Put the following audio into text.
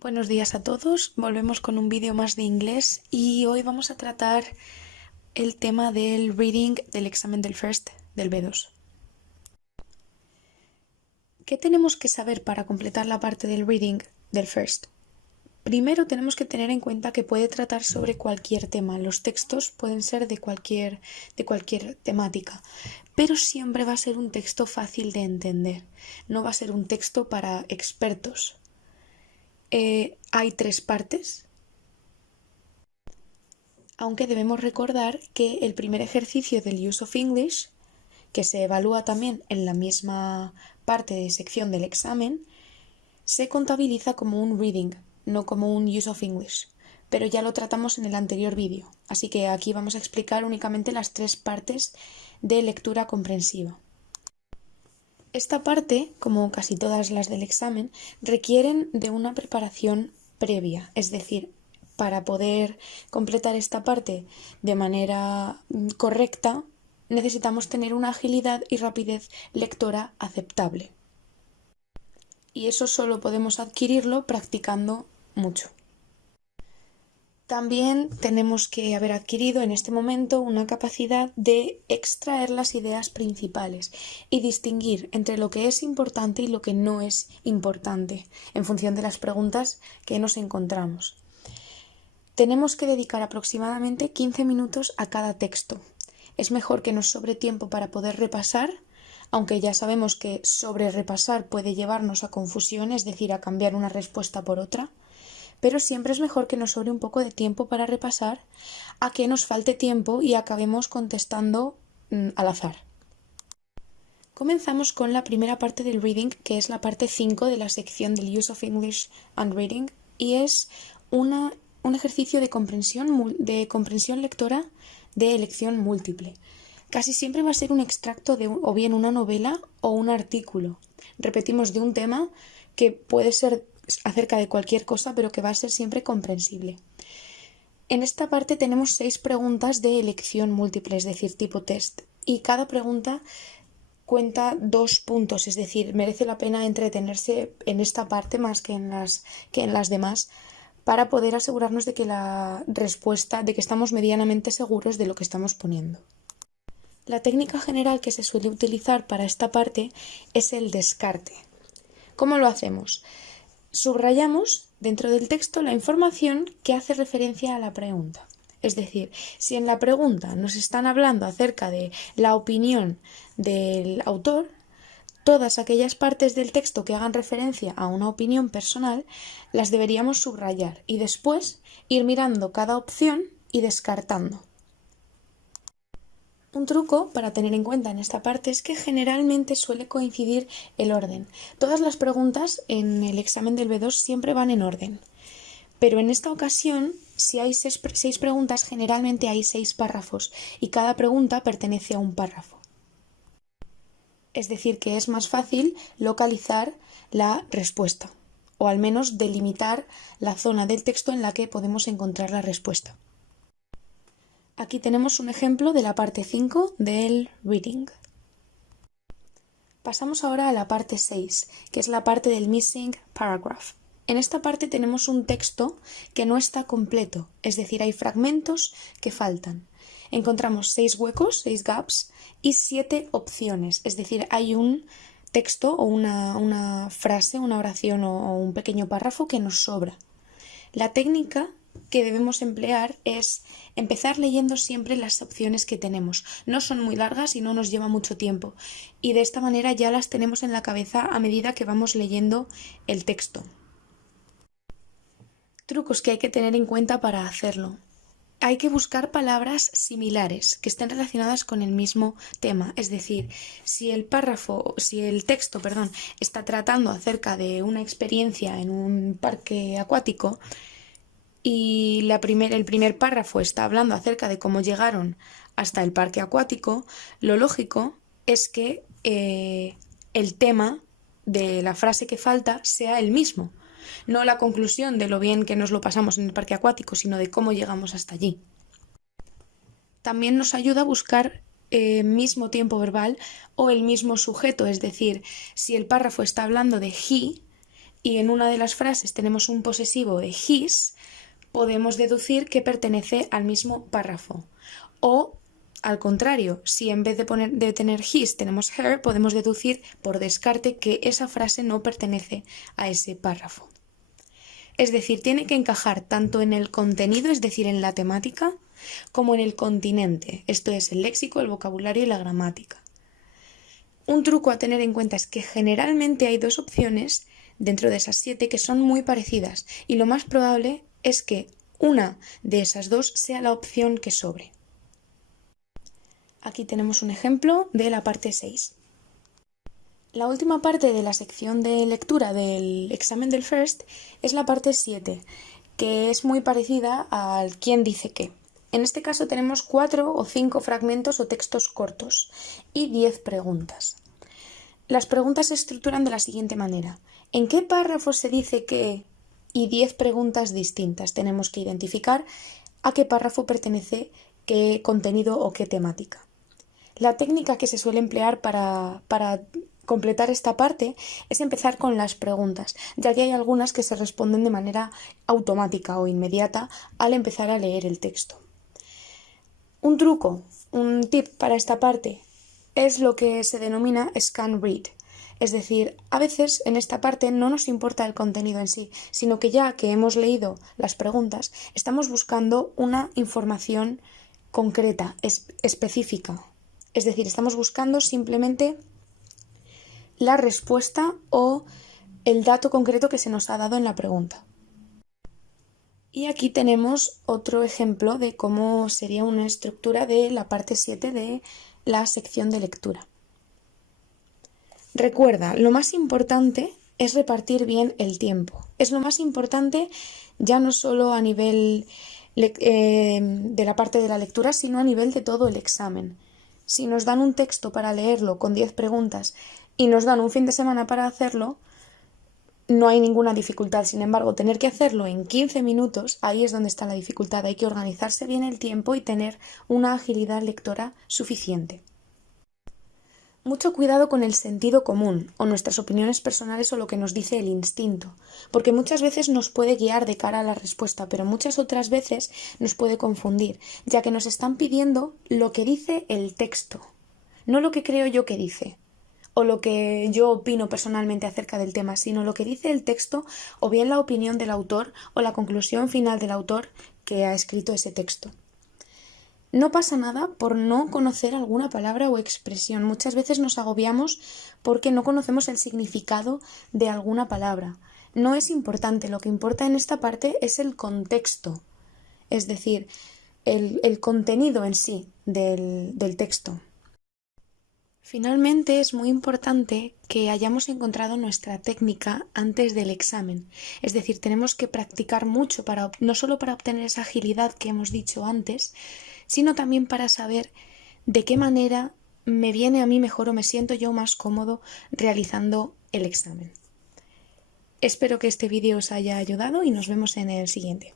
Buenos días a todos, volvemos con un vídeo más de inglés y hoy vamos a tratar el tema del reading del examen del FIRST del B2. ¿Qué tenemos que saber para completar la parte del reading del FIRST? Primero tenemos que tener en cuenta que puede tratar sobre cualquier tema. Los textos pueden ser de cualquier temática, pero siempre va a ser un texto fácil de entender. No va a ser un texto para expertos. Hay 3 partes, aunque debemos recordar que el primer ejercicio del Use of English, que se evalúa también en la misma parte de sección del examen, se contabiliza como un reading, no como un Use of English, pero ya lo tratamos en el anterior vídeo, así que aquí vamos a explicar únicamente las 3 partes de lectura comprensiva. Esta parte, como casi todas las del examen, requieren de una preparación previa, es decir, para poder completar esta parte de manera correcta, necesitamos tener una agilidad y rapidez lectora aceptable. Y eso solo podemos adquirirlo practicando mucho. También tenemos que haber adquirido en este momento una capacidad de extraer las ideas principales y distinguir entre lo que es importante y lo que no es importante en función de las preguntas que nos encontramos. Tenemos que dedicar aproximadamente 15 minutos a cada texto. Es mejor que nos sobre tiempo para poder repasar, aunque ya sabemos que sobre repasar puede llevarnos a confusión, es decir, a cambiar una respuesta por otra. Pero siempre es mejor que nos sobre un poco de tiempo para repasar a que nos falte tiempo y acabemos contestando al azar. Comenzamos con la primera parte del reading, que es la parte 5 de la sección del Use of English and Reading, y es un ejercicio de comprensión lectora de elección múltiple. Casi siempre va a ser un extracto de o bien una novela o un artículo. Repetimos, de un tema que puede ser acerca de cualquier cosa, pero que va a ser siempre comprensible. En esta parte tenemos 6 preguntas de elección múltiple, es decir, tipo test, y cada pregunta cuenta 2 puntos, es decir, merece la pena entretenerse en esta parte más que en las demás, para poder asegurarnos de que la respuesta, de que estamos medianamente seguros de lo que estamos poniendo. La técnica general que se suele utilizar para esta parte es el descarte. ¿Cómo lo hacemos? Subrayamos dentro del texto la información que hace referencia a la pregunta. Es decir, si en la pregunta nos están hablando acerca de la opinión del autor, todas aquellas partes del texto que hagan referencia a una opinión personal las deberíamos subrayar y después ir mirando cada opción y descartando. Un truco para tener en cuenta en esta parte es que generalmente suele coincidir el orden. Todas las preguntas en el examen del B2 siempre van en orden. Pero en esta ocasión, si hay 6 preguntas, generalmente hay 6 párrafos y cada pregunta pertenece a un párrafo. Es decir, que es más fácil localizar la respuesta, o al menos delimitar la zona del texto en la que podemos encontrar la respuesta. Aquí tenemos un ejemplo de la parte 5 del reading. Pasamos ahora a la parte 6, que es la parte del missing paragraph. En esta parte tenemos un texto que no está completo, es decir, hay fragmentos que faltan. Encontramos 6 huecos, 6 gaps y 7 opciones, es decir, hay un texto o una frase, una oración o un pequeño párrafo que nos sobra. La técnica que debemos emplear es empezar leyendo siempre las opciones que tenemos. No son muy largas y no nos lleva mucho tiempo. Y de esta manera ya las tenemos en la cabeza a medida que vamos leyendo el texto. Trucos que hay que tener en cuenta para hacerlo. Hay que buscar palabras similares que estén relacionadas con el mismo tema. Es decir, si el texto, está tratando acerca de una experiencia en un parque acuático, y el primer párrafo está hablando acerca de cómo llegaron hasta el parque acuático, lo lógico es que el tema de la frase que falta sea el mismo, no la conclusión de lo bien que nos lo pasamos en el parque acuático, sino de cómo llegamos hasta allí. También nos ayuda a buscar mismo tiempo verbal o el mismo sujeto, es decir, si el párrafo está hablando de he y en una de las frases tenemos un posesivo de his, podemos deducir que pertenece al mismo párrafo. O, al contrario, si en vez de tener his tenemos her, podemos deducir por descarte que esa frase no pertenece a ese párrafo. Es decir, tiene que encajar tanto en el contenido, es decir, en la temática, como en el continente, esto es, el léxico, el vocabulario y la gramática. Un truco a tener en cuenta es que generalmente hay dos opciones dentro de esas 7 que son muy parecidas y lo más probable es que una de esas dos sea la opción que sobre. Aquí tenemos un ejemplo de la parte 6. La última parte de la sección de lectura del examen del FIRST es la parte 7, que es muy parecida al quién dice qué. En este caso tenemos 4 o 5 fragmentos o textos cortos y 10 preguntas. Las preguntas se estructuran de la siguiente manera. ¿En qué párrafo se dice qué? Y 10 preguntas distintas. Tenemos que identificar a qué párrafo pertenece qué contenido o qué temática. La técnica que se suele emplear para completar esta parte es empezar con las preguntas, ya que hay algunas que se responden de manera automática o inmediata al empezar a leer el texto. Un truco, un tip para esta parte es lo que se denomina scan read. Es decir, a veces en esta parte no nos importa el contenido en sí, sino que ya que hemos leído las preguntas, estamos buscando una información concreta, específica. Es decir, estamos buscando simplemente la respuesta o el dato concreto que se nos ha dado en la pregunta. Y aquí tenemos otro ejemplo de cómo sería una estructura de la parte 7 de la sección de lectura. Recuerda, lo más importante es repartir bien el tiempo. Es lo más importante ya no solo a nivel de la parte de la lectura, sino a nivel de todo el examen. Si nos dan un texto para leerlo con 10 preguntas y nos dan un fin de semana para hacerlo, no hay ninguna dificultad. Sin embargo, tener que hacerlo en 15 minutos, ahí es donde está la dificultad. Hay que organizarse bien el tiempo y tener una agilidad lectora suficiente. Mucho cuidado con el sentido común, o nuestras opiniones personales o lo que nos dice el instinto, porque muchas veces nos puede guiar de cara a la respuesta, pero muchas otras veces nos puede confundir, ya que nos están pidiendo lo que dice el texto, no lo que creo yo que dice, o lo que yo opino personalmente acerca del tema, sino lo que dice el texto, o bien la opinión del autor, o la conclusión final del autor que ha escrito ese texto. No pasa nada por no conocer alguna palabra o expresión. Muchas veces nos agobiamos porque no conocemos el significado de alguna palabra. No es importante, lo que importa en esta parte es el contexto, es decir, el contenido en sí del texto. Finalmente, es muy importante que hayamos encontrado nuestra técnica antes del examen. Es decir, tenemos que practicar mucho no solo para obtener esa agilidad que hemos dicho antes, sino también para saber de qué manera me viene a mí mejor o me siento yo más cómodo realizando el examen. Espero que este vídeo os haya ayudado y nos vemos en el siguiente.